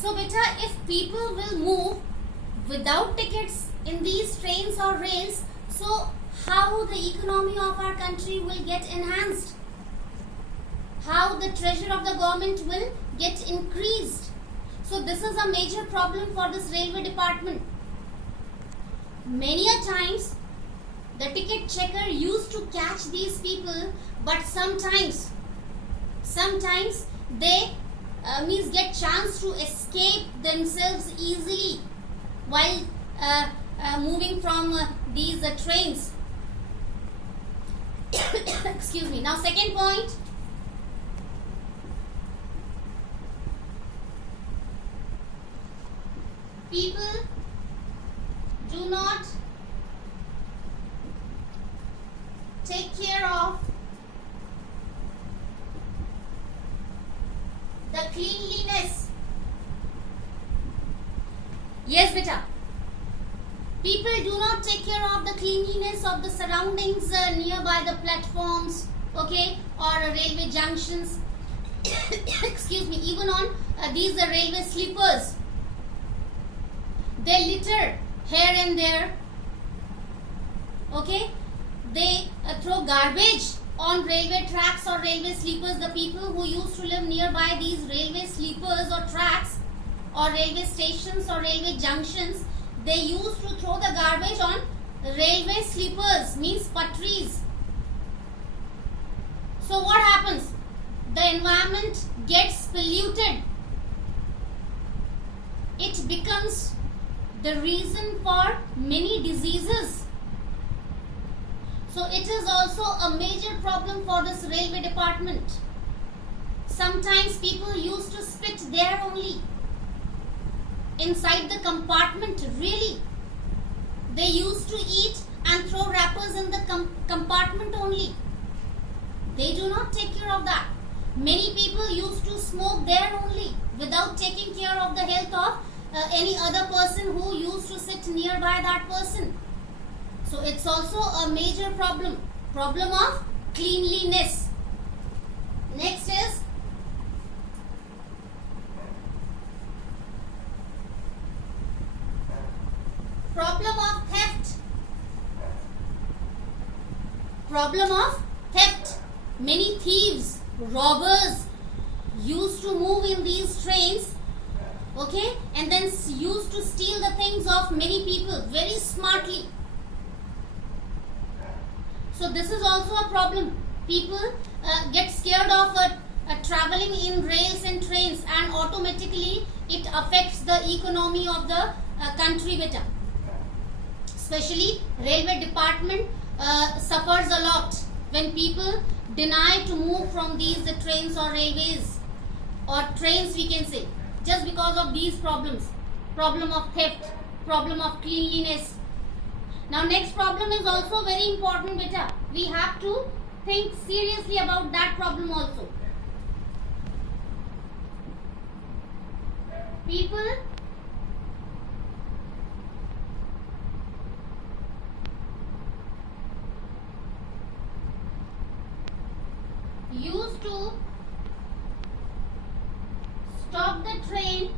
So beta, if people will move without tickets in these trains or rails, so how the economy of our country will get enhanced? How the treasure of the government will get increased? So this is a major problem for this railway department. Many a times the ticket checker used to catch these people, but sometimes they get chance to escape themselves easily while moving from these trains. Excuse me. Now second point, people do not take care of the cleanliness. Yes, beta. People do not take care of the cleanliness of the surroundings nearby the platforms, okay, or railway junctions. Excuse me. Even on these railway sleepers, they litter here and there. Okay, they throw garbage on railway tracks or railway sleepers. The people who used to live nearby these railway sleepers or tracks or railway stations or railway junctions, they used to throw the garbage on railway sleepers, means patries. So what happens? The environment gets polluted. It becomes the reason for many diseases. So it is also a major problem for this railway department. Sometimes people used to spit there only, inside the compartment. Really, they used to eat and throw wrappers in the compartment only. They do not take care of that. Many people used to smoke there only without taking care of the health of any other person who used to sit nearby that person. So it's also a major problem of cleanliness. Next is problem of theft. Problem of theft. Many thieves, robbers used to move in these trains, okay, and then used to steal the things of many people very smartly. So this is also a problem. People get scared of traveling in rails and trains, and automatically it affects the economy of the country better. Especially railway department suffers a lot when people deny to move from these trains or railways or trains, we can say, just because of these problems. Problem of theft, problem of cleanliness. Now next problem is also very important beta. We have to think seriously about that problem also. People used to stop the train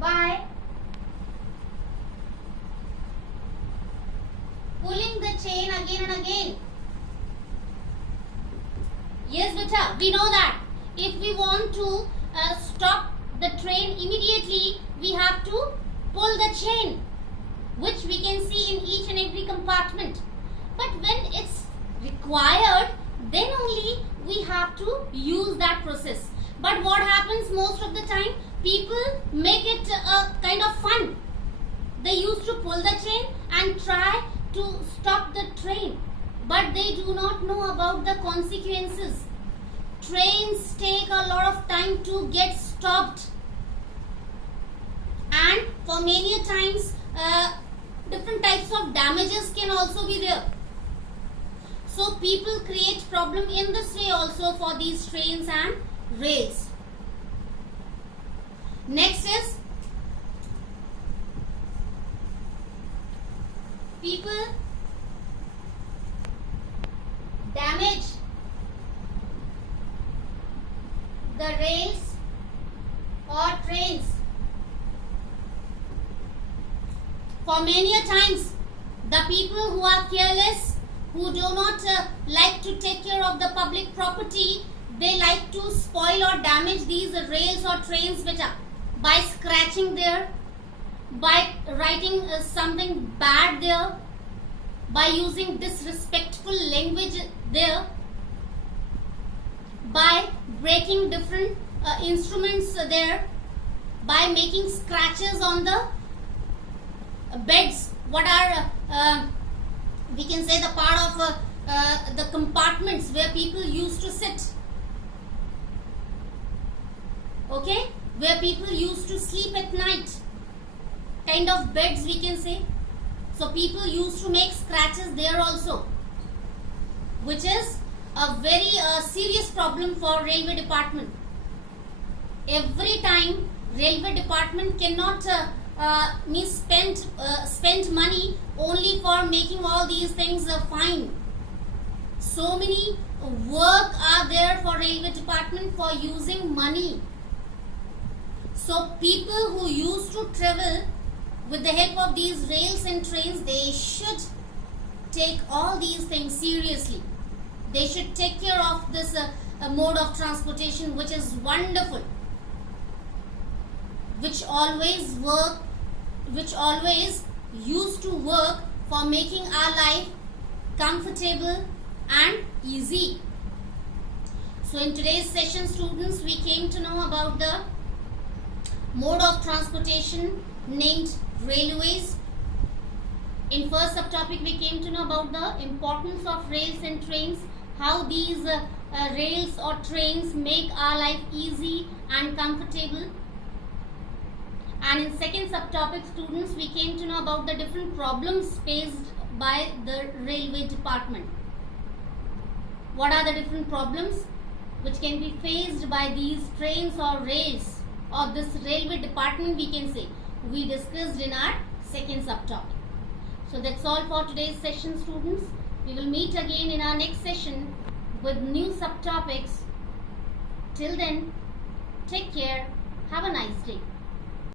by pulling the chain again and again. Yes, beta, we know that if we want to stop the train immediately, we have to pull the chain, which we can see in each and every compartment. But when it's required, then only we have to use that process. But what happens most of the time, people make it a kind of fun. They used to pull the chain and try to stop the train, but they do not know about the consequences. Trains take a lot of time to get stopped, and for many times different types of damages can also be there. So people create problem in this way also for these trains and rails. Next is people damage the rails or trains. For many a times, the people who are careless, who do not like to take care of the public property, they like to spoil or damage these rails or trains by scratching there, by writing something bad there, by using disrespectful language there, by breaking different instruments there, by making scratches on the beds, what are we can say the part of the compartments where people used to sit, okay, where people used to sleep at night, kind of beds we can say. So people used to make scratches there also, which is a very serious problem for railway department. Every time railway department cannot spend money only for making all these things fine. So many work are there for railway department for using money. So people who used to travel with the help of these rails and trains, they should take all these things seriously. They should take care of this mode of transportation, which is wonderful, which always used to work for making our life comfortable and easy. So in today's session, students, we came to know about the mode of transportation named railways. In first subtopic, we came to know about the importance of rails and trains, how these rails or trains make our life easy and comfortable. And in second subtopic, students, we came to know about the different problems faced by the railway department. What are the different problems which can be faced by these trains or rails, or this railway department we can say, we discussed in our second subtopic. So that's all for today's session, students. We will meet again in our next session with new subtopics. Till then, take care. Have a nice day.